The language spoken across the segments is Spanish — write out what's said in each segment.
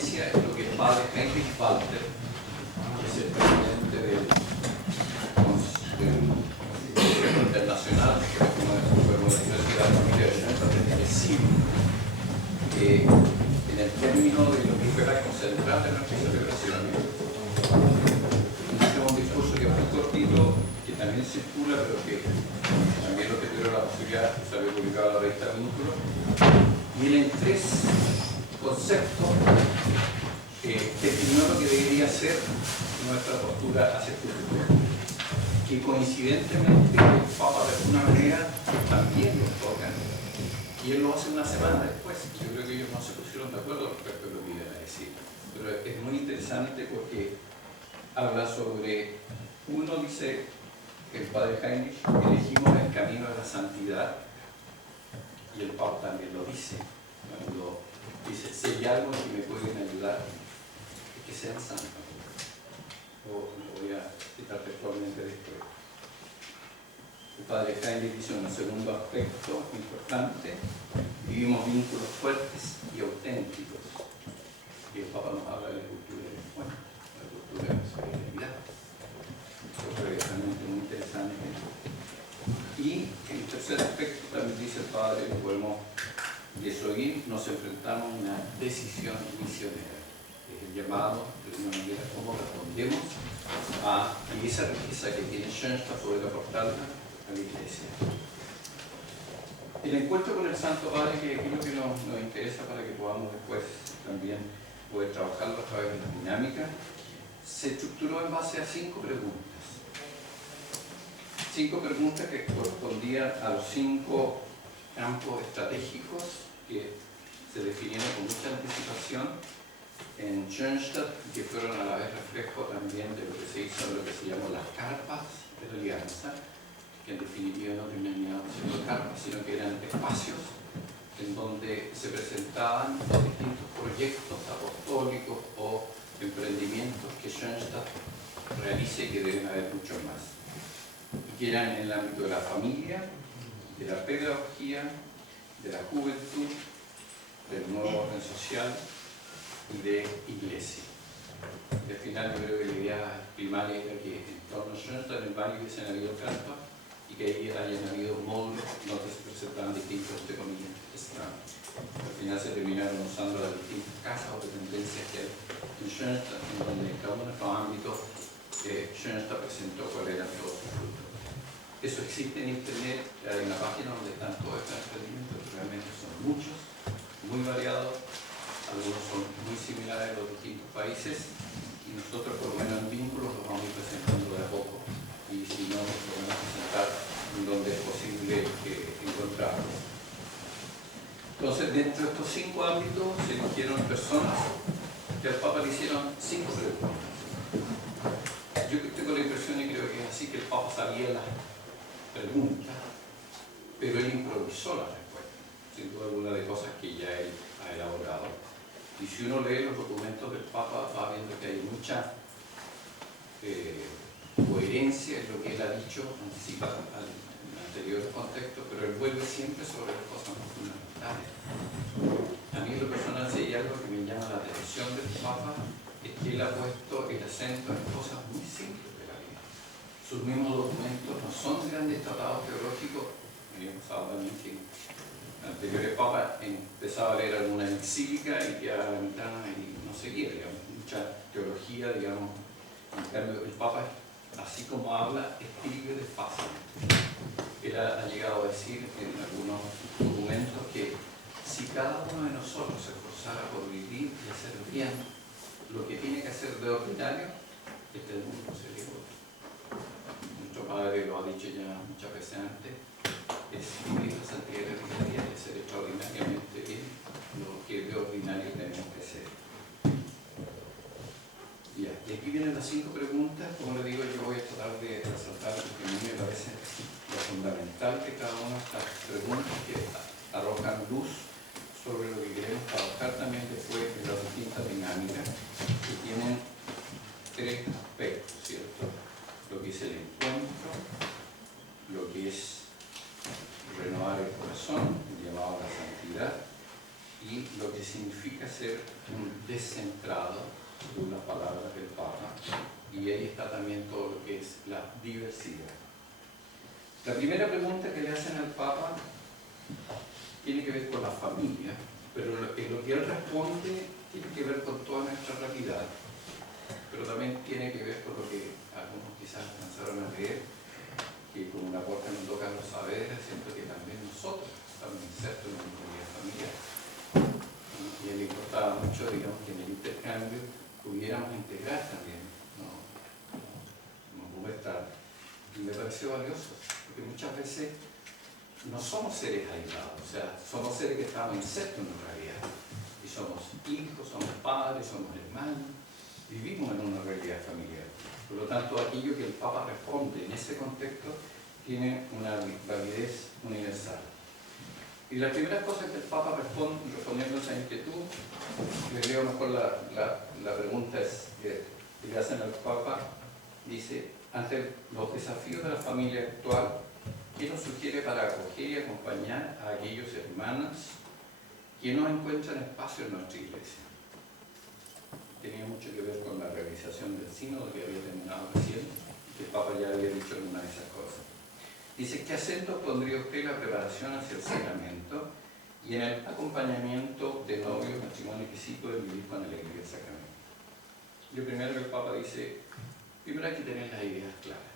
evidencia es lo que el padre Heinrich Walter, que es el presidente del Consejo Internacional, que es uno de los pueblos de la Universidad de la Familia de Schoenstatt desde el siglo, en el término de lo que fue la concentrada de nuestras celebraciones, un discurso que es muy cortito, que también circula, pero que también lo que tuvieron la posibilidad, que salió publicado en la revista Vínculo, y él en 3 conceptos definió lo que debería ser nuestra postura hacia el futuro, que coincidentemente el Papa de alguna manera también lo toca, y él lo hace una semana después. Yo creo que ellos no se pusieron de acuerdo respecto a lo que iban a decir, pero es muy interesante porque habla sobre, uno dice, el padre Heinrich, elegimos el camino de la santidad, y el Papa también lo dice, cuando dice, si hay algo en que me pueden ayudar, es que sean santos. Lo voy a citar textualmente después. El padre Heinrich dice un segundo aspecto importante: vivimos vínculos fuertes y auténticos. Y el Papa nos habla de la cultura del encuentro, la cultura de la solidaridad. Eso es realmente muy interesante. Y el tercer aspecto también dice el padre, lo podemos desoír, nos enfrentamos a una decisión misionera. Es el llamado de una manera como respondemos a esa riqueza que tiene Schoenstatt, poder aportarla a la Iglesia. El encuentro con el Santo Padre, que es lo que nos interesa para que podamos después también poder trabajarlo a través de la dinámica, se estructuró en base a 5 preguntas. 5 preguntas que correspondían a los 5 campos estratégicos que se definieron con mucha anticipación en Schoenstatt, que fueron a la vez reflejo también de lo que se hizo en lo que se llamó las carpas de la alianza, que en definitiva no terminaban siendo carpas, sino que eran espacios en donde se presentaban los distintos proyectos apostólicos o emprendimientos que Schoenstatt realice, y que deben haber muchos más, y que eran en el ámbito de la familia, de la pedagogía, de la juventud, del nuevo orden social y de iglesia. Y al final yo creo que la idea primaria era que en torno a Schoenstatt en el barrio hubiesen habido carpas y que ahí hayan habido módulos donde se presentaban distintos, entre comillas, estranos. Al final se terminaron usando las distintas casas o dependencias que hay en Schoenstatt, en donde en cada uno de estos ámbitos Schoenstatt presentó cuál era todo su fruto. Eso existe en internet, hay una página donde están todos estos emprendimientos, que realmente son muchos, muy variados, algunos son muy similares en los distintos países, y nosotros por lo menos en vínculos los vamos a ir presentando de a poco, y si no, los vamos a presentar en donde es posible encontrarlos. Entonces, dentro de estos 5 ámbitos se eligieron personas que al Papa le hicieron 5 preguntas. Yo tengo la impresión, y creo que es así, que el Papa sabía las preguntas, pero él improvisó la respuesta, sin duda alguna, de cosas que ya él ha elaborado. Y si uno lee los documentos del Papa, va viendo que hay mucha coherencia en lo que él ha dicho, anticipa al anterior contexto, pero él vuelve siempre sobre las cosas más fundamentales. A mí en lo personal, si hay algo que me llama la atención del Papa, es que él ha puesto el acento en cosas muy simples de la vida. Sus mismos documentos no son grandes tratados teológicos. Me había pasado también que el anterior Papa empezaba a leer alguna encíclica y quedaba a la mitad y no seguía, digamos, mucha teología, digamos. En cambio, el Papa, así como habla, escribe despacio. Él ha llegado a decir en algunos documentos que si cada uno de nosotros se esforzara por vivir y hacer bien lo que tiene que hacer de ordinario, este mundo sería otro. Nuestro Padre lo ha dicho ya muchas veces antes, es vivir la santidad ordinaria y hacer extraordinariamente bien lo que de ordinario tenemos que hacer. Ya, y aquí vienen las 5 preguntas. Como le digo, yo voy a tratar de resaltar porque a mí me parece lo fundamental que cada una de estas preguntas que arrojan luz sobre lo que queremos trabajar también después de las distintas dinámicas que tienen 3 aspectos, ¿cierto? Lo que es el encuentro, lo que es renovar el corazón, el llamado a la santidad, y lo que significa ser un descentrado, según las palabras del Papa, y ahí está también todo lo que es la diversidad. La primera pregunta que le hacen al Papa tiene que ver con la familia, pero lo que él responde tiene que ver con toda nuestra realidad, pero también tiene que ver con lo que algunos quizás alcanzaron a leer, que como la puerta nos toca los saberes, siento que también nosotros estamos insertos en la vida familiar. Y a él le importaba mucho, digamos, que en el intercambio pudiéramos integrar también, como pubertad. Y me pareció valioso, porque muchas veces no somos seres aislados, o sea, somos seres que estamos insertos en una realidad. Y somos hijos, somos padres, somos hermanos, vivimos en una realidad familiar. Por lo tanto, aquello que el Papa responde en ese contexto tiene una validez universal. Y la primera cosa que el Papa responde, respondiendo a esa inquietud, les leo mejor la pregunta que le hacen al Papa, dice: ante los desafíos de la familia actual, ¿qué nos sugiere para acoger y acompañar a aquellos hermanos que no encuentran espacio en nuestra iglesia? Tenía mucho que ver con la realización del sínodo que había terminado recién, que el Papa ya había dicho alguna de esas cosas. Dice: ¿qué acento pondría usted en la preparación hacia el sacramento y en el acompañamiento de novios, matrimonio y que sí pueden vivir con alegría el sacramento? Yo primero, el Papa dice, primero hay que tener las ideas claras.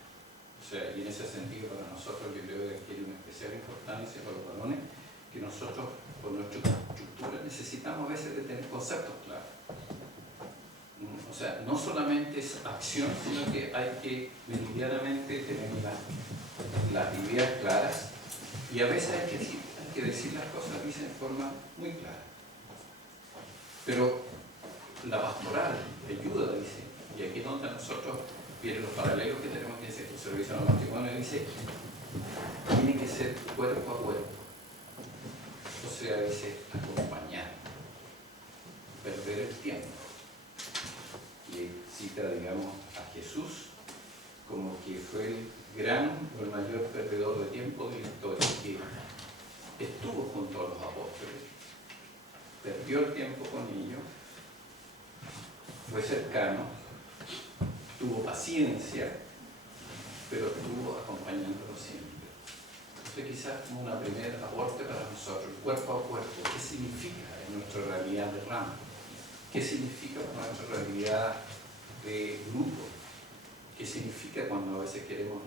O sea, y en ese sentido para nosotros yo creo que tiene una especial importancia para los varones, que nosotros por nuestra estructura necesitamos a veces de tener conceptos claros. O sea, no solamente es acción, sino que hay que meridianamente tener las ideas claras, y a veces hay que decir las cosas en forma muy clara. Pero la pastoral ayuda, dice, y aquí es donde nosotros vienen los paralelos que tenemos que hacer con servicio al matrimonio, dice, tiene que ser cuerpo a cuerpo. O sea, dice, acompañar, perder el tiempo. Y cita, digamos, a Jesús como que fue el gran o el mayor perdedor de tiempo de la historia, que estuvo junto a los apóstoles, perdió el tiempo con ellos, fue cercano, tuvo paciencia, pero estuvo acompañándolos siempre. Entonces quizás como una primera aporte para nosotros, el cuerpo a cuerpo, ¿qué significa en nuestra realidad de ramo? ¿Qué significa para nuestra realidad de grupo? ¿Qué significa cuando a veces queremos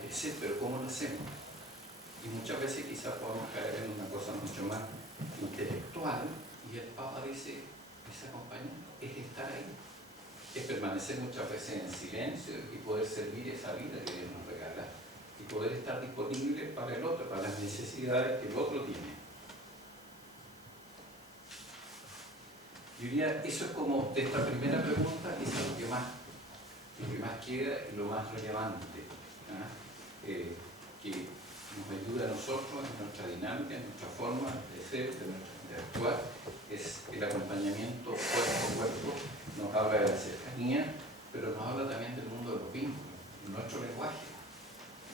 crecer, pero cómo lo hacemos? Y muchas veces quizás podemos caer en una cosa mucho más intelectual, y el Papa dice, es acompañar, es estar ahí, es permanecer muchas veces en silencio y poder servir esa vida que Dios nos regala, y poder estar disponible para el otro, para las necesidades que el otro tiene. Yo diría, eso es como de esta primera pregunta, quizás lo que más queda y lo más relevante, que nos ayuda a nosotros en nuestra dinámica, en nuestra forma de ser, de actuar, es el acompañamiento cuerpo a cuerpo. Nos habla de la cercanía, pero nos habla también del mundo de los vínculos, nuestro lenguaje,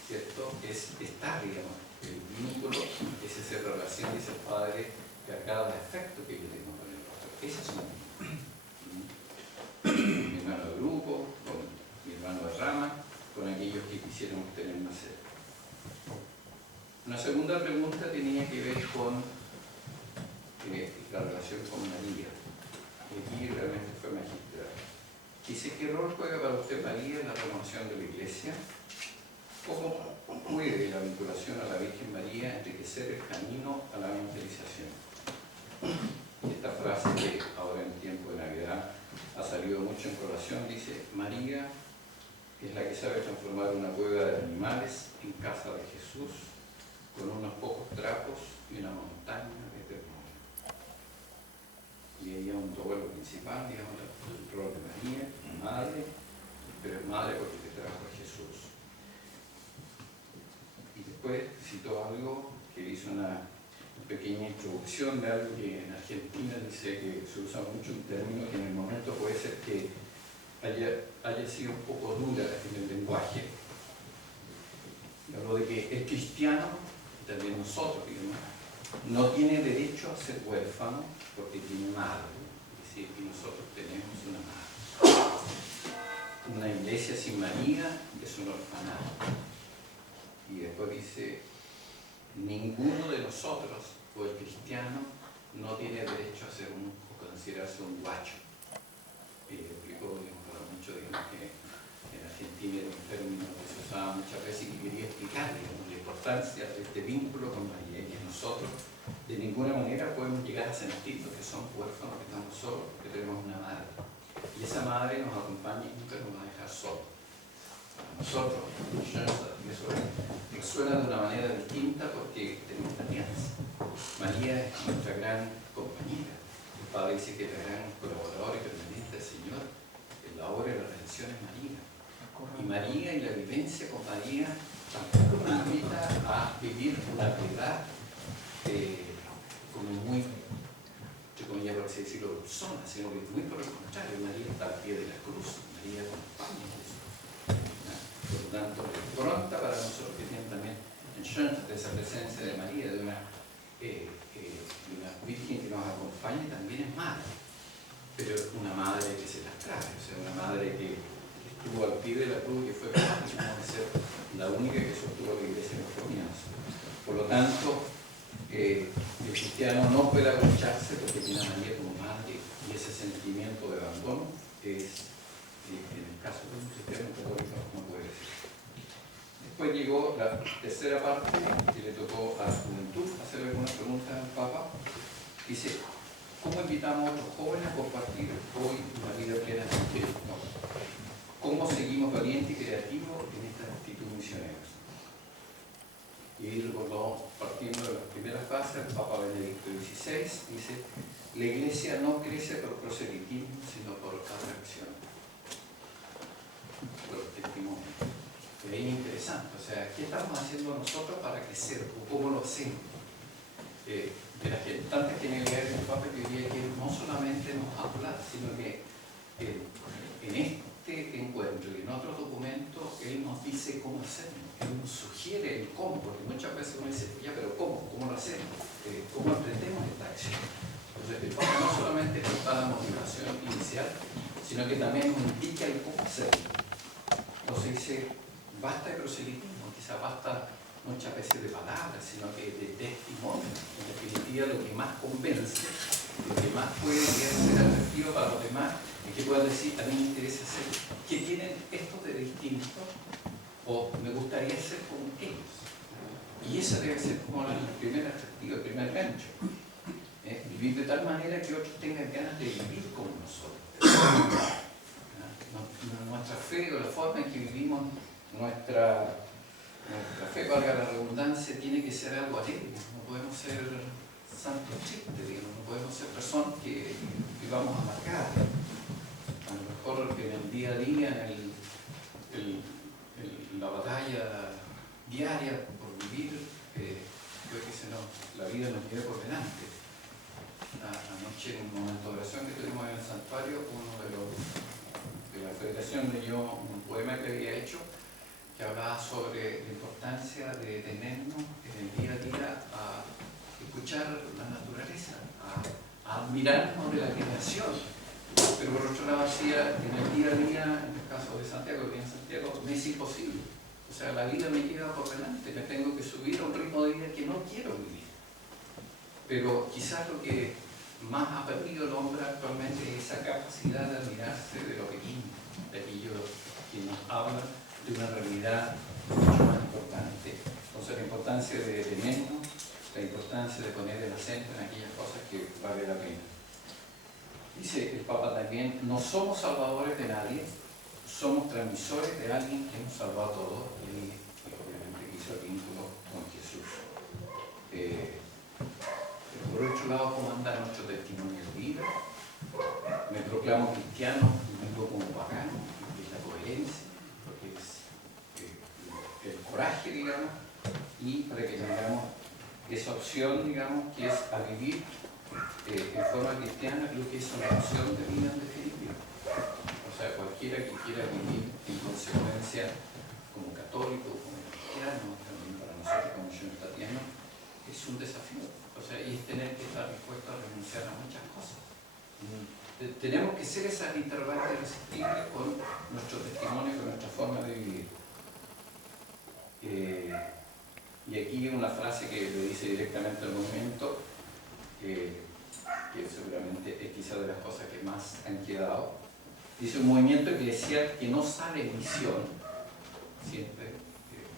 ¿cierto? Es estar, digamos, el vínculo, es esa relación, dice el Padre, cargada de afecto que yo tengo con el otro. Ese es un mi hermano de grupo, con mi hermano de rama, con aquellos que quisiéramos tener más cerca. Una segunda pregunta tenía que ver con la relación con María. Y aquí realmente fue magistral. Dice, ¿qué rol juega para usted María en la renovación de la Iglesia? ¿Cómo puede la vinculación a la Virgen María enriquecer el camino a la evangelización? Esta frase que ahora en tiempo de Navidad ha salido mucho en colación, dice, María es la que sabe transformar una cueva de animales en casa de Jesús, con unos pocos trapos y una montaña de ternura. Y ella es un duelo principal, digamos, el rol de María, madre, pero es madre porque te trajo a Jesús. Y después citó algo que hizo una pequeña introducción de algo que en Argentina dice que se usa mucho un término que en el momento puede ser que haya sido un poco dura en el lenguaje. Y habló de que el cristiano, y también nosotros, digamos, no tiene derecho a ser huérfano porque tiene madre. dice, y nosotros tenemos una madre. Una iglesia sin María es un orfanato. Y después dice, ninguno de nosotros, o el cristiano, no tiene derecho a ser o considerarse un guacho. Explicó, mucho, digamos, que en Argentina era un término que se usaba muchas veces y que quería explicar, digamos, la importancia de este vínculo con María, y que nosotros de ninguna manera podemos llegar a sentir que somos huérfanos, que estamos solos, porque tenemos una madre. Y esa madre nos acompaña y nunca nos va a dejar solos. Para nosotros, eso resuena de una manera distinta porque tenemos una alianza. María es nuestra gran compañera. El Padre dice que la gran colaboradora y permanente del Señor en la obra de la redención es María. Y María y la vivencia con María tampoco nos invita a vivir una piedad como muy, por así decirlo, dulzona, sino que muy por el contrario, María está al pie de la cruz, María acompaña a Jesús. Por lo tanto, pronta para nosotros que tienen también en Schoenstatt esa presencia de María, de una Virgen que nos acompaña, también es madre, pero una madre que se las trae, o sea, una madre que estuvo al pie de la cruz, que fue capaz de ser la única que sostuvo la iglesia en los comienzos. Por lo tanto, el cristiano no puede agocharse porque tiene a María como madre, y ese sentimiento de abandono es, en el caso de un cristiano católico, no puede ser. Después llegó la tercera parte, que le tocó a la juventud hacer algunas preguntas al Papa. Dice, ¿cómo invitamos a otros jóvenes a compartir hoy una vida plena de Cristo? ¿Cómo seguimos valientes y creativos en esta actitud misionera? Y ahí recordó, partiendo de las primeras fases, el Papa Benedicto XVI dice, la Iglesia no crece por proselitismo, sino por atracción, por testimonio. Y ahí es interesante, o sea, ¿qué estamos haciendo nosotros para crecer? ¿O cómo lo hacemos? De las tantas genialidades del Papa, yo diría que no solamente nos habla, sino que en este encuentro y en otros documentos, él nos dice cómo hacerlo. Él nos sugiere el cómo, porque muchas veces uno dice, ya, pero ¿cómo? ¿Cómo lo hacemos? ¿Cómo aprendemos esta acción? Entonces, el Papa no solamente nos da la motivación inicial, sino que también nos indica el cómo hacerlo. Entonces dice, basta de proselitismo, quizá basta muchas veces de palabras, sino que de testimonio. En definitiva, lo que más convence, lo que más puede llegar a ser atractivo para los demás, es que puedan decir, a mí me interesa hacer, ¿qué tienen estos de distinto? O me gustaría ser como ellos. Y ese debe ser como el primer atractivo, el primer gancho. Vivir de tal manera que otros tengan ganas de vivir como nosotros. Nuestra fe o la forma en que vivimos nuestra fe, valga la redundancia, tiene que ser algo alegre. No podemos ser santos chistes, no podemos ser personas que vivamos amargadas. A lo mejor en el día a día, en la batalla diaria por vivir, creo que la vida nos lleva por delante. Anoche, en un momento de oración que tuvimos en el santuario, uno de la federación leyó un poema que había hecho que hablaba sobre la importancia de detenernos en el día a día a escuchar la naturaleza, a admirarnos de la creación. Pero por otro lado decía, en el día a día, en el caso de Santiago, que en Santiago me es imposible. O sea, la vida me lleva por delante, me tengo que subir a un ritmo de vida que no quiero vivir. Pero quizás lo que más ha perdido el hombre actualmente es esa capacidad de admirarse de lo pequeño, de aquello que nos habla de una realidad mucho más importante. Entonces, la importancia de detenernos, la importancia de poner el acento en aquellas cosas que vale la pena. Dice el Papa también, no somos salvadores de nadie, somos transmisores de alguien que nos salvó a todos, y obviamente hizo el vínculo con Jesús. Por otro lado, ¿cómo anda nuestro testimonio de vida? Me proclamo cristiano y vivo como pagano, que es la coherencia, porque es el coraje, digamos, y para que tengamos esa opción, digamos, que es a vivir en forma cristiana, creo que es una opción de vida en definitiva. O sea, cualquiera que quiera vivir en consecuencia como católico, como cristiano, también para nosotros como schoenstattianos, es un desafío. O sea, y es tener que estar dispuesto a renunciar a muchas cosas. tenemos que ser esa interrogante irresistible con nuestro testimonio, con nuestra forma de vivir. Y aquí una frase que le dice directamente al movimiento, que seguramente es quizá de las cosas que más han quedado. Dice: un movimiento eclesial que no sale en misión, siempre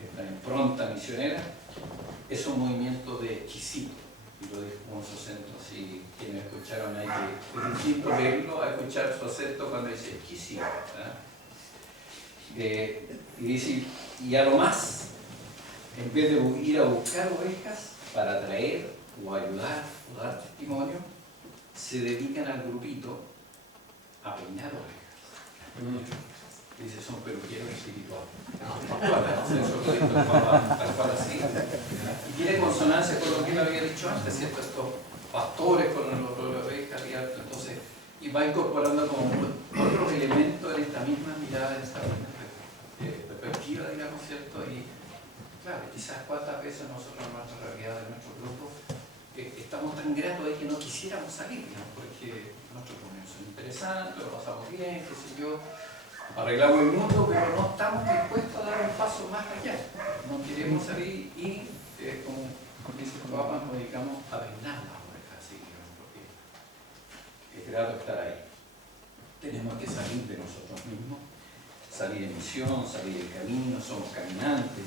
esta impronta misionera, es un movimiento de exquisito. Y lo dijo con su acento así, quienes escucharon ahí, que es distinto verlo a escuchar su acento cuando dice exquisito. Y dice: y a lo más, en vez de ir a buscar ovejas para atraer o ayudar o dar testimonio, se dedican al grupito a peinar ovejas. Dice: son peluqueros espirituales. Tal cual así. Y tiene consonancia con lo que él había dicho antes, ¿cierto? Estos pastores con los ovejas y alto. Entonces, y va incorporando como otros elementos en esta misma mirada, en esta misma perspectiva, digamos, ¿cierto? Y claro, quizás cuántas veces nosotros en nuestra realidad, en nuestro grupo, estamos tan gratos de que no quisiéramos salir, ¿no? Porque nuestros comienzos son interesantes, lo pasamos bien, qué sé yo, arreglamos el mundo, pero no estamos dispuestos a dar un paso más allá. No queremos salir y, como dice el Papa, nos dedicamos a peinar las ovejas, así, digamos, porque es grato estar ahí. Tenemos que salir de nosotros mismos, salir en misión, salir del camino, somos caminantes.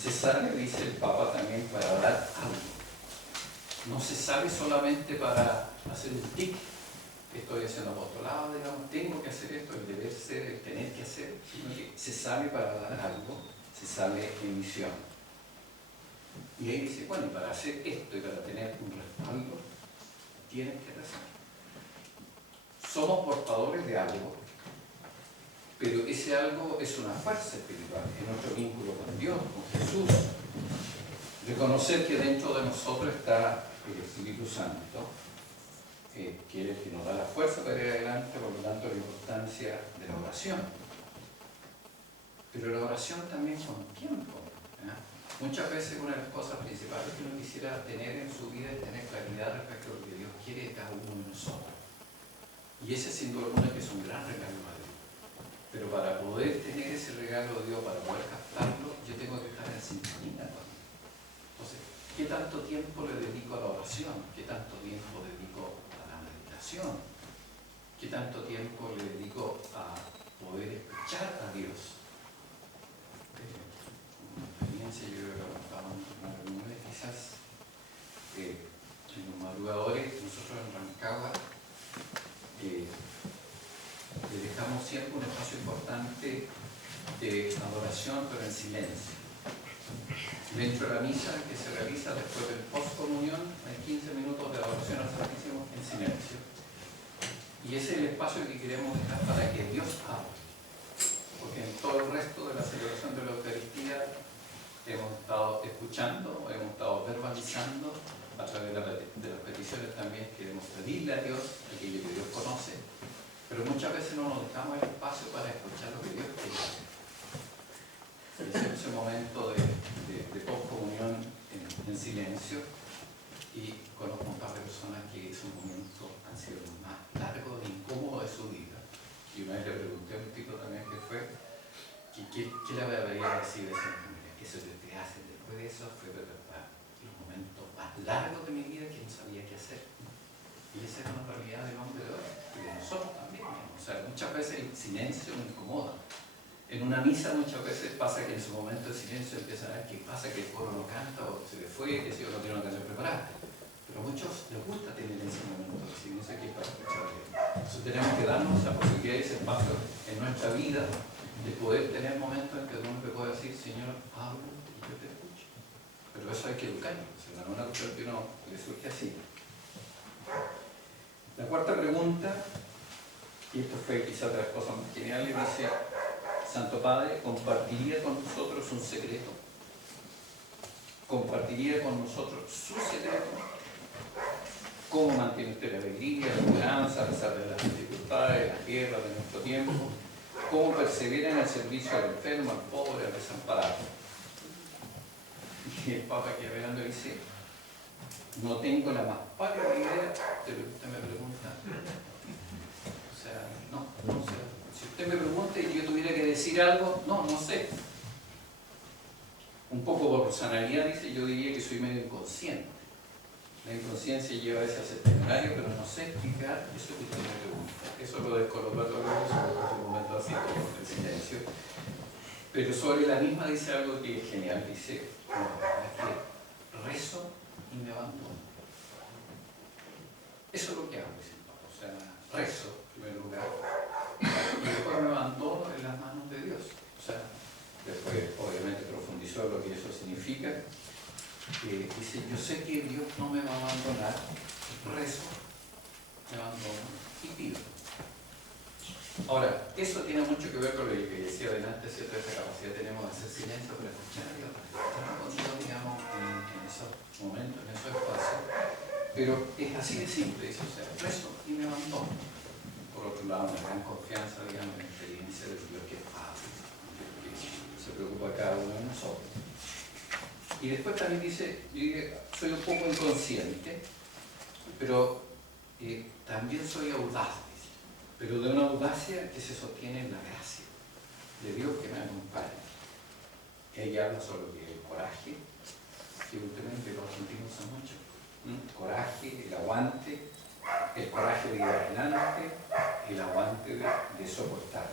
Se sale, dice el Papa, también para dar algo. No se sale solamente para hacer un tic, estoy haciendo apostolado, digamos, tengo que hacer esto, el deber ser, el tener que hacer, sino que se sale para dar algo, se sale en misión. Y ahí dice: bueno, y para hacer esto y para tener un respaldo, tienes que rezar. Somos portadores de algo, pero ese algo es una fuerza espiritual, es nuestro vínculo con Dios, con Jesús. Reconocer que dentro de nosotros está el Espíritu Santo, que es el que nos da la fuerza para ir adelante, por lo tanto la importancia de la oración. Pero la oración también con tiempo. Muchas veces una de las cosas principales que uno quisiera tener en su vida es tener claridad respecto a lo que Dios quiere de cada uno de nosotros. Y ese sin duda alguna que es un gran regalo de Dios. Pero para poder tener ese regalo de Dios, para poder captarlo, yo tengo que estar en sintonía con Él. Entonces, ¿qué tanto tiempo le dedico a la oración? ¿Qué tanto tiempo dedico a la meditación? ¿Qué tanto tiempo le dedico a poder escuchar a Dios? Una experiencia, yo creo que lo contaba en una reunión, quizás en los madrugadores, nosotros en Rancagua, le dejamos siempre un espacio importante de adoración, pero en silencio. Dentro de la misa que se realiza después del post-comunión, hay 15 minutos de adoración al Santísimo en silencio. Y ese es el espacio que queremos dejar para que Dios hable. Porque en todo el resto de la celebración de la Eucaristía hemos estado escuchando, hemos estado verbalizando a través de las peticiones también que queremos pedirle a Dios, aquello que Dios conoce, pero muchas veces no nos dejamos el espacio para escuchar lo que Dios quiere hacer. Ese momento de post-comunión en silencio, y conozco un par de personas que esos momentos han sido los más largos e incómodos de su vida. Y una vez le pregunté a un tipo también que fue, ¿qué le habría decir a esa familia? Eso que te hacen después de eso fue los momentos más largos de mi vida que no sabía qué hacer. Y esa es una realidad del hombre de hoy, y de nosotros también. O sea, muchas veces el silencio me incomoda. En una misa muchas veces pasa que en su momento de silencio empiezan a ver qué pasa, que el coro no canta o se le fue, que si no tiene una canción preparada. Pero a muchos les gusta tener ese momento de silencio aquí para escuchar a Dios. Entonces tenemos que darnos la posibilidad de ese espacio en nuestra vida, de poder tener momentos en que uno le puede decir: Señor, habla y yo te escucho. Pero eso hay que educarlo, o sea, no es una cuestión que uno le surge así. La cuarta pregunta, y esto fue quizás de las cosas más geniales, dice: Santo Padre, ¿compartiría con nosotros un secreto? ¿Compartiría con nosotros su secreto? ¿Cómo mantiene usted la alegría, la esperanza a pesar de las dificultades, las guerras de nuestro tiempo? ¿Cómo persevera en el servicio al enfermo, al pobre, al desamparado? Y el Papa, que hablando, dice: no tengo la más pálida idea de lo que usted me pregunta, O sea, si usted me pregunta y yo tuviera que decir algo, no sé. Un poco por personalidad, dice, yo diría que soy medio inconsciente. La inconsciencia lleva a veces a ser temerario, pero no sé explicar eso que usted me pregunta. Eso lo descolocó a todo el momento así como en silencio. Pero sobre la misma dice algo que es genial. Dice, no, es que rezo y me abandono. Eso es lo que hago, dice el Papa. O sea, rezo en primer lugar y después me abandono en las manos de Dios. O sea, después obviamente profundizó lo que eso significa. Dice, yo sé que Dios no me va a abandonar, rezo, me abandono y pido. Ahora, eso tiene mucho que ver con lo que decía delante, ¿cierto? Esa capacidad tenemos de hacer silencio para escuchar a Dios, para estar con Dios, digamos, en esos momentos, en esos espacios. Pero es así de simple, dice, o sea, rezo y me abandono. Por otro lado, una gran confianza, digamos, en la experiencia del Dios que es Padre, que se preocupa de cada uno de nosotros. Y después también dice, yo soy un poco inconsciente, pero también soy audaz, dice, pero de una audacia que se sostiene en la gracia de Dios que me acompaña. Ella habla sobre el coraje, que últimamente los argentinos usan mucho. Coraje, el aguante, el coraje de ir adelante, el aguante de soportar.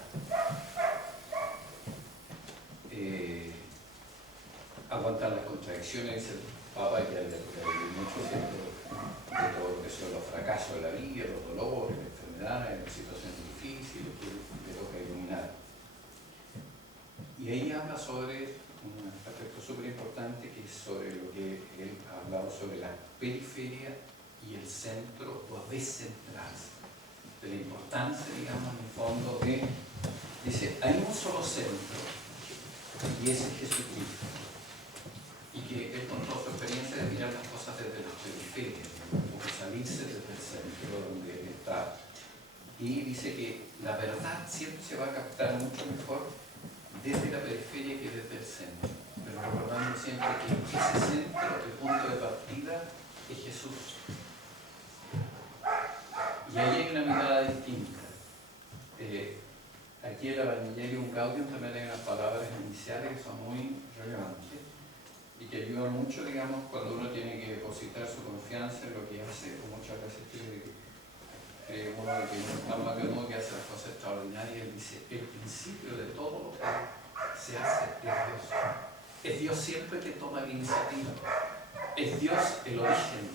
Aguantar las contradicciones, dice el Papa, que hay mucho de todo lo que son los fracasos de la vida, los dolores, las enfermedades, las situaciones difíciles que le toca iluminar. Y ahí habla sobre un aspecto súper importante, que es sobre lo que él ha hablado sobre la periferia y el centro, o descentrarse, de la importancia, digamos, en el fondo de, dice, hay un solo centro, y ese es Jesucristo. Y que él contó su experiencia de mirar las cosas desde las periferias, o salirse desde el centro donde él está. Y dice que la verdad siempre se va a captar mucho mejor desde la periferia que desde el centro. Pero recordando siempre que ese centro, el punto de partida, es Jesús. Y ahí hay una mirada distinta. Aquí en el Evangelium Gaudium también hay unas palabras iniciales que son muy relevantes y que ayudan mucho, digamos, cuando uno tiene que depositar su confianza en lo que hace, o muchas veces cree uno de que no está más que uno que hace las cosas extraordinarias. Él dice, el principio de todo lo que se hace es Dios. Es Dios siempre que toma la iniciativa. Es Dios el origen,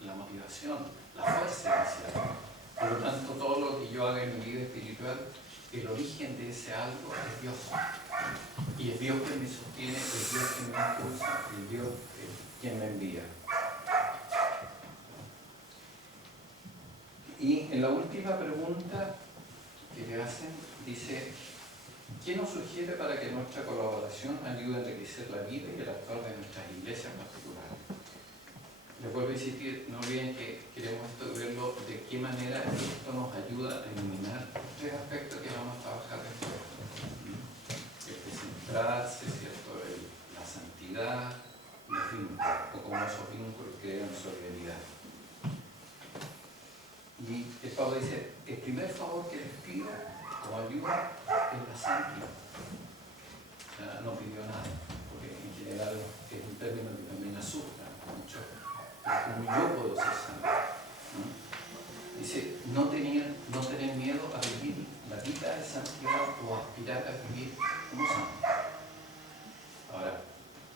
la motivación, la fuerza inicial. Por lo tanto, todo lo que yo haga en mi vida espiritual, el origen de ese algo es Dios. Y es Dios quien me sostiene, es Dios quien me impulsa, es Dios quien me envía. Y en la última pregunta que le hacen, dice, ¿qué nos sugiere para que nuestra colaboración ayude a enriquecer la vida y el actuar de nuestras iglesias particulares? Les vuelvo a insistir, no olviden que queremos verlo de qué manera esto nos ayuda a iluminar tres aspectos que vamos a trabajar después. El descentrarse, ¿cierto? La santidad, los vínculos, o como esos vínculos crean solidaridad. Y el Papa dice, el primer favor que les pido como ayuda es la santidad. O sea, no pidió nada, porque en general es un término que también asusta mucho. Como yo puedo ser santo. Dice, no tener miedo a vivir la vida de santidad o aspirar a vivir como santo. Ahora,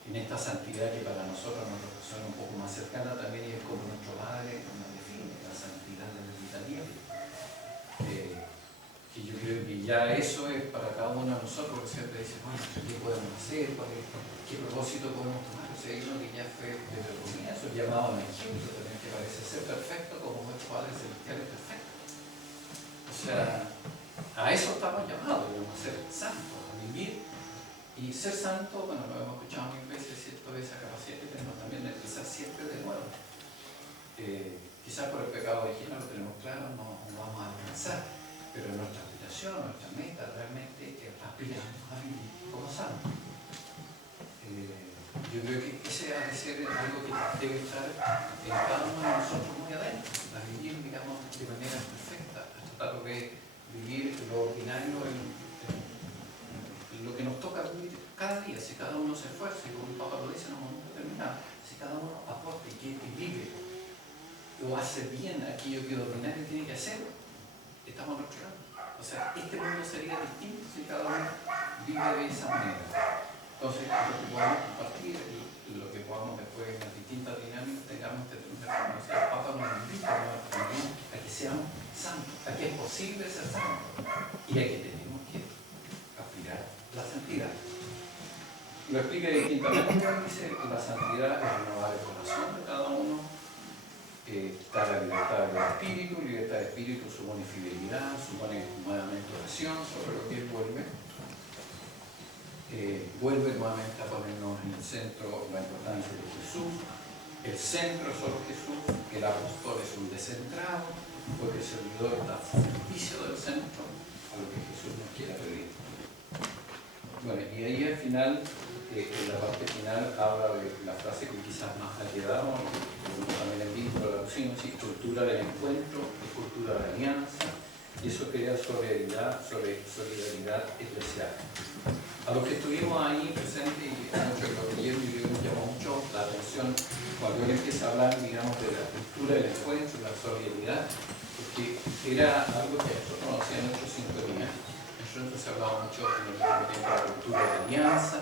en esta santidad que para nosotros nos suena un poco más cercana, también es como nuestro Padre nos define, la santidad de la vida diaria. Que yo creo que ya eso es para cada uno de nosotros, porque siempre dice, bueno, ¿qué podemos hacer? ¿Qué propósito podemos tomar? O sea, hay uno que ya fue desde el comienzo llamado a Egipto, también que parece ser perfecto como nuestro Padre Celestial es perfecto. O sea, a eso estamos llamados, a ser santos, a vivir. Y ser santo, bueno, lo hemos escuchado mil veces, ¿cierto? Esa capacidad que tenemos también de empezar siempre de nuevo. Quizás por el pecado original lo tenemos claro, no vamos a alcanzar, pero nuestra aspiración, nuestra meta realmente aspiramos a vivir como santos. Yo creo que ese ha de ser algo que debe estar en cada uno de nosotros muy adentro, a vivir, digamos, de manera perfecta, a tratar de vivir lo ordinario en lo que nos toca vivir cada día, si cada uno se esfuerza, y como el Papa lo dice en un momento determinado, si cada uno aporta y vive o hace bien aquello que lo ordinario tiene que hacer, estamos a nuestro lado. O sea, este mundo sería distinto si cada uno vive de esa manera. Entonces, lo que podamos compartir y lo que podamos después en las distintas dinámicas tengamos este terminar. O sea, el Papa nos invita a que seamos santos, a que es posible ser santos y a que tenemos que aspirar a la santidad. Lo explica distintamente, dice que la santidad es renovar el corazón de cada uno, está la libertad del espíritu. Libertad del espíritu supone fidelidad, supone nuevamente oración sobre lo que él vuelve. Vuelve nuevamente a ponernos en el centro la importancia de Jesús. El centro es solo Jesús, el apóstol es un descentrado, porque el servidor está al servicio del centro, a lo que Jesús nos quiera pedir. Bueno, y ahí al final, en la parte final, habla de la frase que quizás más ha quedado, también el vínculo de la síntesis, cultura del encuentro y cultura de la alianza, y eso crea solidaridad eclesial. A los que estuvimos ahí presentes, y muchos que lo leyeron, y nos llamó mucho la atención cuando él empieza a hablar, digamos, de la cultura del encuentro, la solidaridad, porque era algo que nosotros no hacíamos mucho sintonía. Nosotros se hablaba mucho en el mismo tiempo de la cultura de la alianza.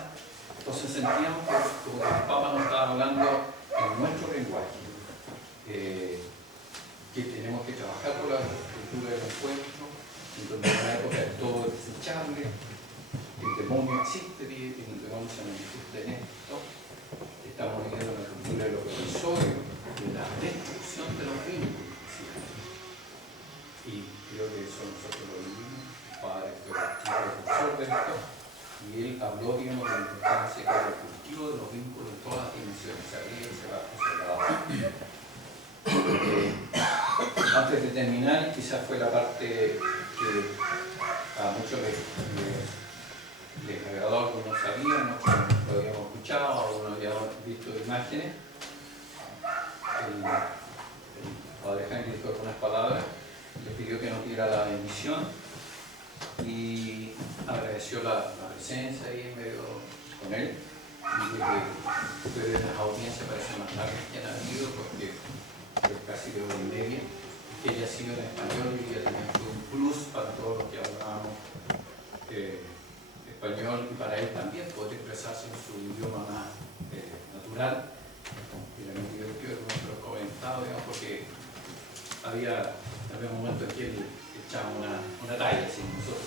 Entonces sentíamos como que el Papa nos estaba hablando en nuestro lenguaje, que tenemos que trabajar por la cultura del encuentro, en donde en una época de todo es desechable, el demonio existe y el demonio se manifiesta en esto. Estamos viviendo la cultura de lo provisorio, de la destrucción de los vínculos. Y creo que eso nosotros lo vivimos. El Padre fue el profesor de esto, y él habló, digamos, de la importancia que el cultivo de los vínculos en todas las dimensiones, arriba, hacia abajo, hacia abajo. Antes de terminar, quizás fue la parte que a muchos les agradó, algunos sabían, muchos lo habíamos escuchado, algunos habíamos visto imágenes. El padre Jaime dijo algunas palabras, le pidió que nos diera la bendición y agradeció la presencia ahí en medio con él. Y que las audiencias parecen más largas que han habido, porque es casi de 1:30, que ella ha sido en español y ella también fue un plus para todos los que hablábamos español, y para él también poder expresarse en su idioma más natural. Y le hemos divertido con nuestro comentado, digamos, porque había un momento en que él echaba una talla, así, nosotros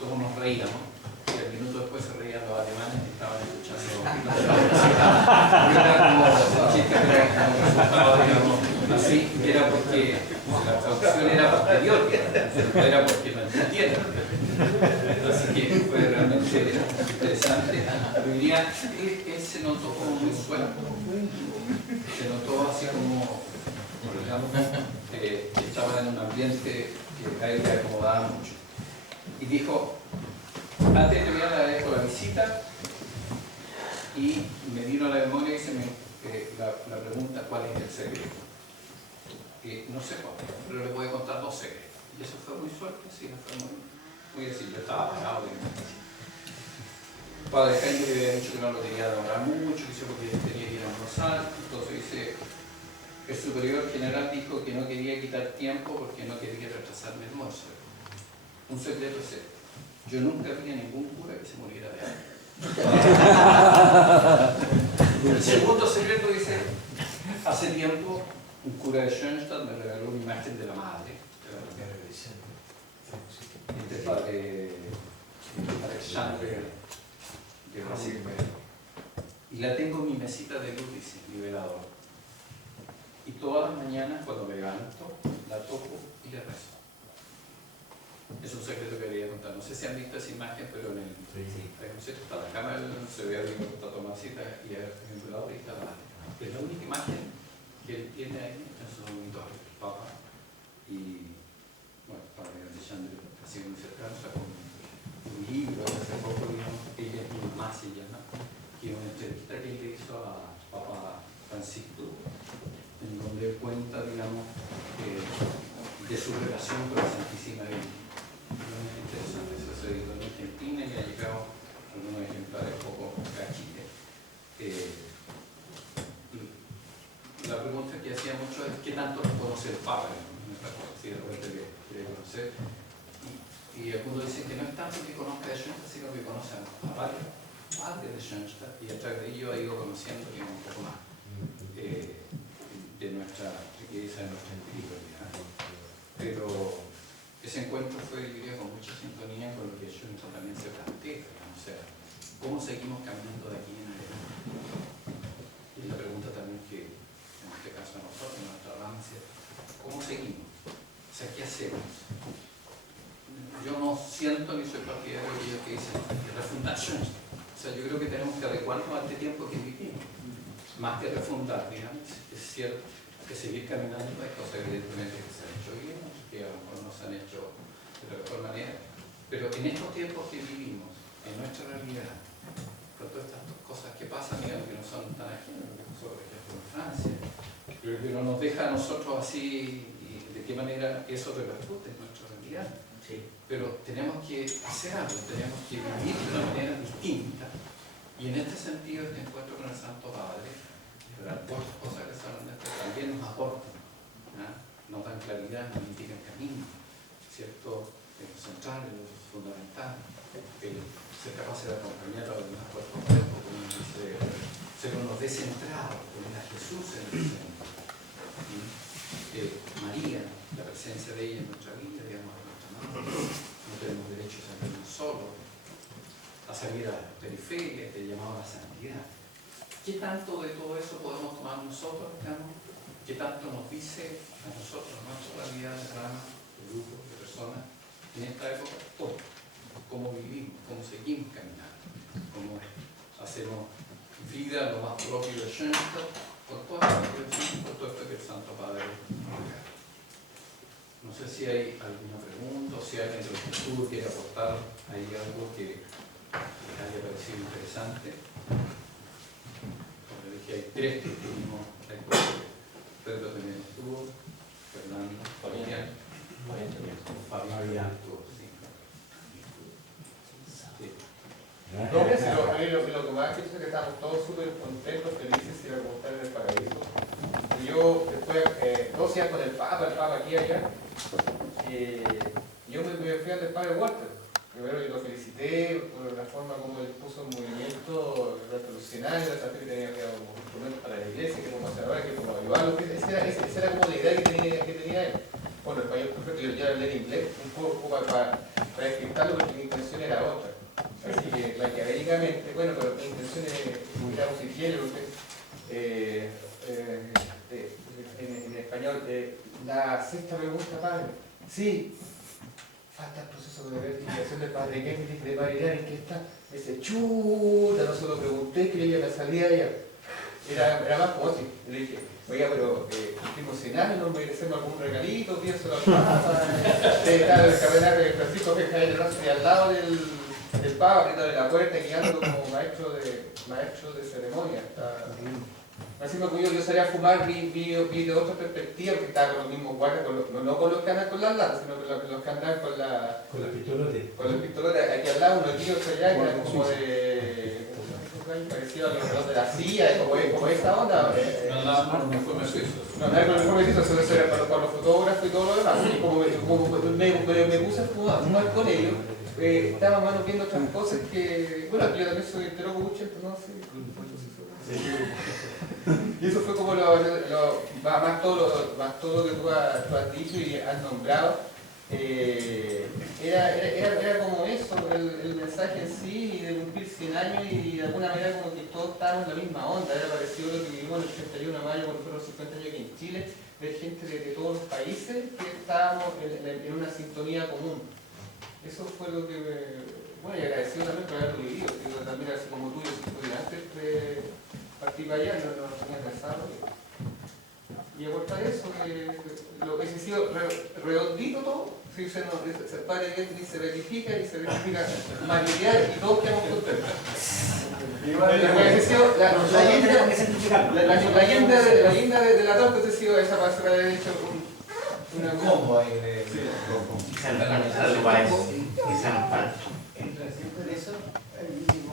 todos nos reíamos, y al minuto después se reían los alemanes que estaban escuchando era como chiste, como resultado, digamos, así, que era porque la traducción era posterior, no era porque no entendieron. Así que fue realmente interesante. Pero diría, él se notó como muy suelto, se notó así como, digamos, estaba en un ambiente que a él le acomodaba mucho. Y dijo, antes de terminar le agradezco la visita, y me vino a la memoria y se me, la pregunta, ¿cuál es el secreto? No sé cuál, pero le voy a contar 2 secretos. Y eso fue muy fuerte, sí, fue muy así, yo estaba parado. El padre Jaime le había dicho que no lo quería demorar mucho, que porque tenía que ir a almorzar. Entonces dice, el superior general dijo que no quería quitar tiempo porque no quería retrasar mi almuerzo. Un secreto es este: yo nunca vi a ningún cura que se muriera de hambre. El segundo secreto dice, hace tiempo un cura de Schoenstatt me regaló una imagen de la madre, este padre Alexandre de Brasil, y la tengo en mi mesita de luz, dice, nivelador, y todas las mañanas cuando me levanto la toco y le rezo. Es un secreto que quería contar. No sé si han visto esa imagen, pero en el está la cámara, se ve arriba, está Tomasita y el nivelador y está la madre. Es la única imagen que él tiene ahí en su dormitorio, el Papa, y bueno, para Alexandre ha sido muy cercano, sacó un libro hace poco, digamos, ella es mi mamá, se llama, que es una entrevista que él le hizo a Papa Francisco, en donde él cuenta, digamos, de su relación con la Santísima Virgen. poco acá en Chile. La pregunta que hacía mucho es ¿qué tanto nos conoce el Papa? Si de repente quiere conocer. Y algunos dicen que no es tanto que conozca de Schoenstatt, sino que conocen a varios padres de Schoenstatt y a través de ello ha ido conociendo un poco más de nuestra riqueza, de nuestra espiritualidad. Pero ese encuentro fue, yo diría, con mucha sintonía con lo que Schoenstatt también se plantea, ¿no? O sea, ¿cómo seguimos caminando de aquí en adelante? Y la pregunta también que, en este caso a nosotros, en nuestra avance, ¿cómo seguimos? O sea, ¿qué hacemos? Yo no siento ni soy partidario de aquellos que dicen que refundar Schoenstatt. O sea, yo creo que tenemos que adecuarnos a este tiempo que vivimos. Más que refundar, digamos, es cierto que seguir caminando hay cosas evidentemente que se han hecho bien, que a lo mejor no se han hecho de la mejor manera, pero en estos tiempos que vivimos, en nuestra realidad, con todas estas cosas que pasan, digamos, que no son tan ajenas, por ejemplo en Francia, pero que no nos deja a nosotros así, y de qué manera eso repercute en nuestra realidad. Sí. Pero tenemos que hacer algo, tenemos que vivir de una manera distinta. Y en este sentido, este encuentro con el Santo Padre, ¿verdad? Todas las cosas que salen de esto también nos aportan, ¿no? Nos dan claridad, nos indican camino, ¿cierto? En lo central, en lo fundamental, ser capaz de acompañar a los demás cuerpo a cuerpo, como dice, ser unos descentrados, poner a Jesús en el centro. María, la presencia de ella en nuestra vida, digamos, no tenemos derecho a salir solos, a salir a la periferia, el llamado a la santidad. ¿Qué tanto de todo eso podemos tomar nosotros, digamos? ¿Qué tanto nos dice a nosotros, nuestra realidad de rama, de grupo, de personas, en esta época? Todo. ¿Cómo vivimos? ¿Cómo seguimos caminando? ¿Cómo hacemos vida lo más propio de Schoenstatt? Con todo esto que el Santo Padre nos regala. No sé si hay alguna pregunta o si alguien de los que estuvo quiere aportar ahí algo que les haya parecido interesante. Como les dije, hay tres que estuvimos ahí. Pedro también estuvo, Fernando, Fabián estuvo, sí. No, pero lo que más quiero es que estamos todos súper contentos, felices de ir a contar en el paraíso. Y yo, después, 12 años con el Papa aquí y allá, yo me fui al del Padre Walter. Primero yo lo felicité por la forma como él puso en movimiento revolucionario, la que tenía como instrumento para la iglesia, que como conservador, que como ayudarlo. Esa era como la idea que tenía él. Bueno, el español perfecto, yo ya hablé en inglés un poco para descriptarlo, porque mi intención era otra. Así que maquiavélicamente, bueno, pero mi intención era un siquiera, en español, la sexta pregunta, padre. Sí, falta el proceso de verificación del padre Kennedy, de validar en qué está. Dice, chuta, no se lo pregunté, que ella la salida ya. Era más como así. Le dije, oiga, pero fuimos cenando, nos merecemos algún regalito, pienso la papa, el cardenal de Francisco Feja de al lado del Papa, abriéndole la puerta y guiándolo como maestro de ceremonia. Así me ocurrió, yo salía a fumar, vi de otra perspectiva, que estaba con los mismos guardias, no con los que andan con las latas, sino con los que andan con los pistolotes. Aquí al lado, unos tíos allá, que eran como de... parecido a los de la CIA, como esta onda. No, con uniformes suizos. No, con uniformes suizos, eso era para los fotógrafos y todo lo demás. Y como me puse a fumar con ellos, estaba más viendo otras cosas que... Bueno, yo también soy heterocobuche, ¿no? Sí. Y eso fue como más todo lo que tú has dicho y has nombrado. Era como eso, el mensaje en sí, de cumplir 100 años y de alguna manera como que todos estábamos en la misma onda. Era parecido a lo que vivimos el 31 de mayo cuando fueron los 50 años aquí en Chile, ver gente de todos los países que estábamos en una sintonía común. Eso fue lo que bueno, y agradecido también por haberlo vivido. Yo también, así como tú, yo soy antes de partir para allá, no tenía pensado. Y aportar eso, lo que se ha sido redondito todo, si se verifica y se verifica material y todos quedamos contentos. La leyenda de la torta ha sido esa para haber hecho una combo ahí de... Siempre de eso,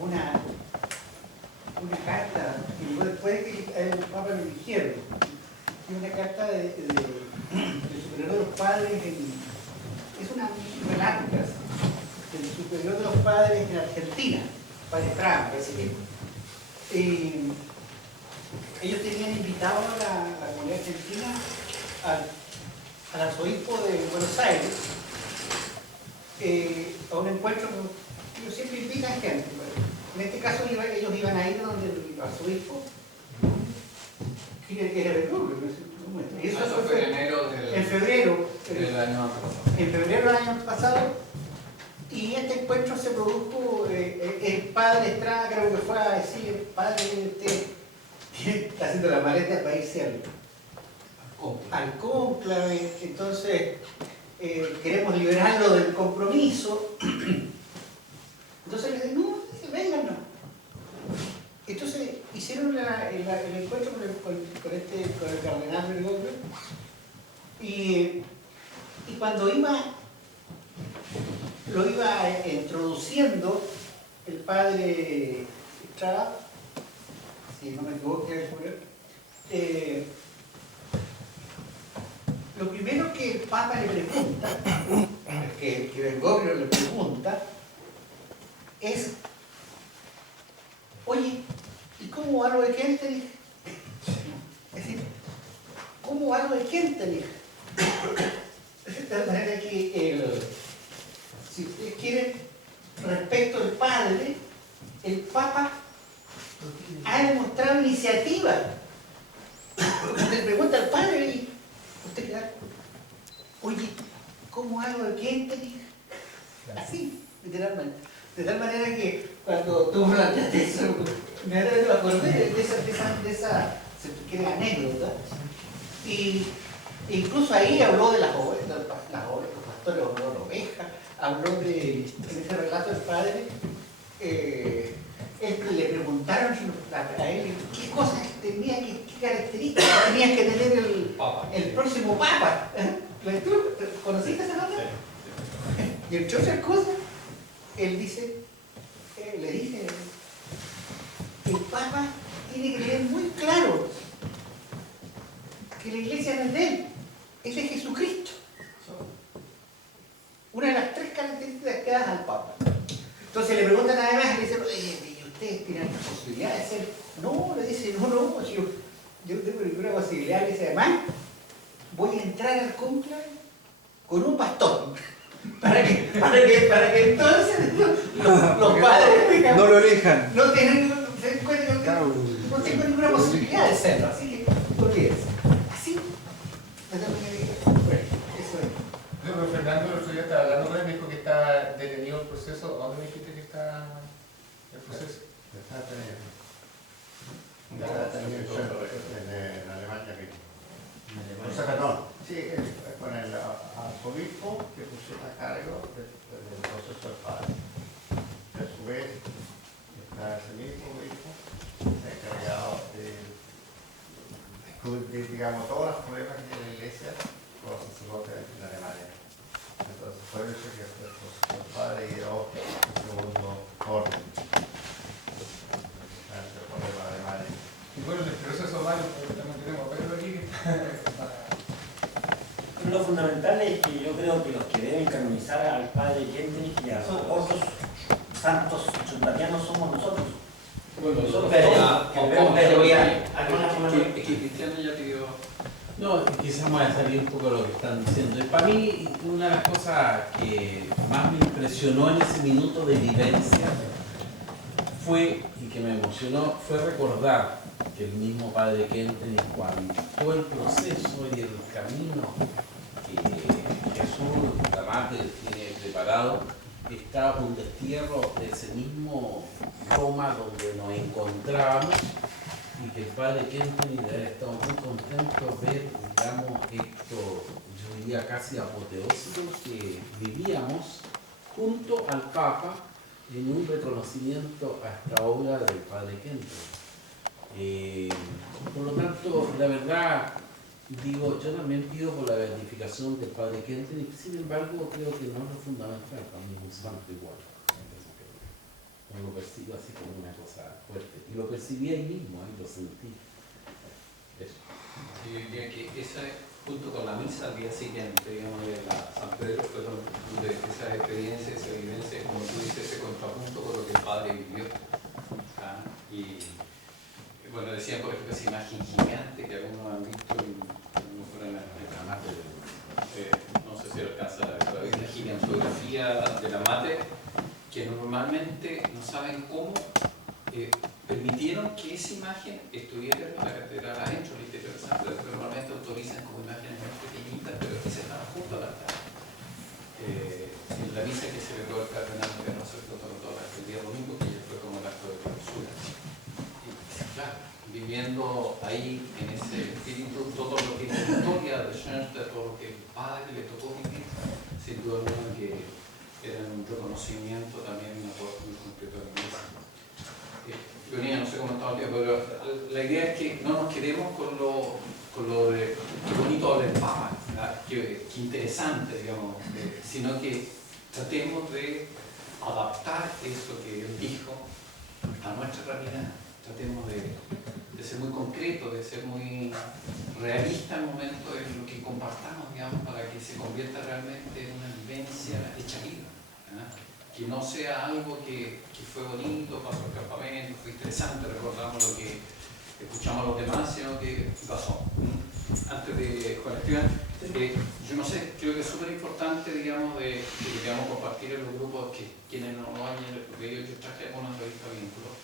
una una carta que llegó después de que el Papa lo eligieron. Es una carta del superior de los padres, es una relato del superior de los padres en Argentina, padre Estrada, parece que. Ellos tenían invitado a la comunidad argentina al arzobispo de Buenos Aires a un encuentro. Ellos siempre invitan gente. En este caso ellos iban a ir donde el arzobispo, que era de Lourdes, ¿no? Y eso fue en enero en febrero del año pasado. En febrero del año pasado. Y este encuentro se produjo, el padre Estrada creo que fue a decir, padre, usted está haciendo la maleta para irse al cónclave, entonces queremos liberarlo del compromiso. Entonces le dije, no, vengan, no. Entonces hicieron el encuentro con el cardenal Bergoglio, y cuando lo iba introduciendo el padre Estrada, si no me equivoco, lo primero que el Papa le pregunta, que Bergoglio le pregunta, es: oye, ¿y cómo va lo de Kentenich? Es decir, ¿cómo va lo de Kentenich? De tal manera que, si ustedes quieren, respecto al padre, el Papa ha demostrado iniciativa. Usted le pregunta al padre y usted queda, oye, ¿cómo hago de Kentenich? Así, literalmente. De tal manera que cuando tú planteaste eso, me acordé de esa si tú quieres, anécdota. Y incluso ahí habló de las ovejas, los pastores, habló de la oveja, habló en ese relato del padre. Le preguntaron a él qué cosas tenía, qué características tenía que tener el próximo Papa. ¿Tú conociste esa nota? Y entre otras cosas, él dice, le dice, el Papa tiene que tener muy claro que la iglesia no es de él, es de Jesucristo. Una de las tres características que das al Papa. Entonces le preguntan además y le dicen, oye, ¿ustedes tienen la posibilidad de ser? No, le dice, no, yo tengo ninguna posibilidad. Le dice, además, voy a entrar al cónclave con un bastón. Para que entonces los padres no lo elijan. no tengo ninguna posibilidad de serlo, así que olvídense. Así, bueno, eso es. Luego Fernando el otro día estaba hablando con él, me dijo que está detenido el proceso. ¿A dónde me dijiste que está el proceso? Está detenido. En Alemania mismo. O sea, perdón, sí, con el arzobispo que puso a cargo del proceso del padre. A su vez, está ese mismo obispo encargado de digamos, todos los problemas que tiene la iglesia con los sacerdotes en Alemania. Entonces, por eso que el padre ideó el segundo orden. El problema de Alemania. Y bueno, el proceso malo, también tenemos Pedro aquí que está. Lo fundamental es que yo creo que los que deben canonizar al padre Kentenich y a otros santos chumbatianos somos nosotros. Bueno, Nosotros pero que Cristiano ya pidió. No, quizás vamos a salir un poco de lo que están diciendo. Y para mí, una de las cosas que más me impresionó en ese minuto de vivencia fue, y que me emocionó, fue recordar que el mismo padre Kentenich, cuando fue el proceso y el camino que Jesús, la madre, tiene preparado, está un destierro de ese mismo Roma donde nos encontrábamos, y que el padre Kentenich debe haber estado muy contento de ver, digamos, esto, yo diría casi apoteósico, que vivíamos junto al Papa en un reconocimiento a esta obra del padre Kentenich. Por lo tanto, la verdad, digo, yo también pido por la beatificación del padre Kentenich, sin embargo, creo que no es lo fundamental, para mí es un santo igual. No lo percibo así como una cosa fuerte. que lo percibí ahí mismo, ahí lo sentí. Eso. Yo diría que esa, junto con la misa al día siguiente, digamos, de la San Pedro, fueron de esa experiencia, esa vivencia, como tú dices, ese contrapunto con lo que el Padre vivió. ¿Ah? Y bueno, decían, por ejemplo, esa imagen gigante que algunos han visto en la mate, no sé si alcanza a ver, pero hay una gigantografía de la mate que normalmente no saben cómo permitieron que esa imagen estuviera en la catedral adentro, el interior de San Pedro, pero normalmente autorizan como imágenes muy pequeñitas, pero que se estaban junto al altar. En la misa que celebró el cardenal de los sacerdotes el día domingo, que ya fue como el acto de clausura. Y claro, viviendo ahí en ese espíritu todo lo que es la historia de Schoenstatt, todo lo que el padre le tocó vivir, sin duda alguna que era un reconocimiento también, un aporte muy concreto a la iglesia. Leonina, no sé cómo estaba el día, pero la idea es que no nos quedemos con lo de qué bonito habla el Papa, qué interesante, digamos, sino que tratemos de adaptar eso que él dijo a nuestra realidad. Tratemos de ser muy concretos, de ser muy realistas en el momento en lo que compartamos, digamos, para que se convierta realmente en una vivencia hecha vida. Que no sea algo que fue bonito, pasó el campamento, fue interesante, recordamos lo que escuchamos a los demás, sino que pasó. Antes de Juan Esteban, yo no sé, creo que es súper importante, digamos, de que queramos compartir en los grupos que quienes no lo han leído, yo traje algunas revistas vínculos,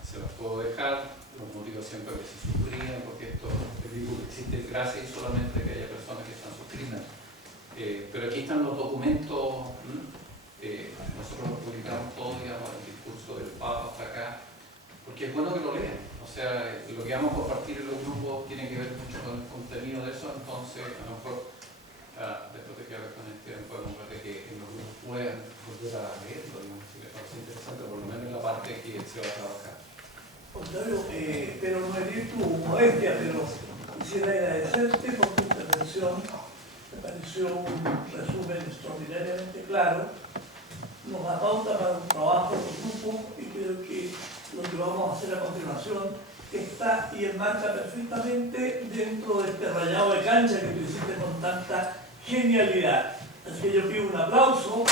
se los puedo dejar, los motivos siempre que se suscriban, porque esto es vínculo existe gracias solamente que haya personas que están suscritas. Pero aquí están los documentos. Nosotros publicamos todo, digamos, el discurso del Papa hasta acá, porque es bueno que lo lean. O sea, lo que vamos a compartir en los grupos tiene que ver mucho con el contenido de eso, entonces a lo mejor después de que hables con Esteban podemos ver que en los grupos puedan volver a leerlo, digamos, si les parece interesante, por lo menos en la parte que se va a trabajar. Contrario, pero no herir tu modestia, pero quisiera agradecerte por tu intervención. Me pareció un resumen extraordinariamente claro. Nos da pauta para un trabajo en grupo y creo que lo que vamos a hacer a continuación está y enmarca perfectamente dentro de este rayado de cancha que tú hiciste con tanta genialidad. Así que yo pido un aplauso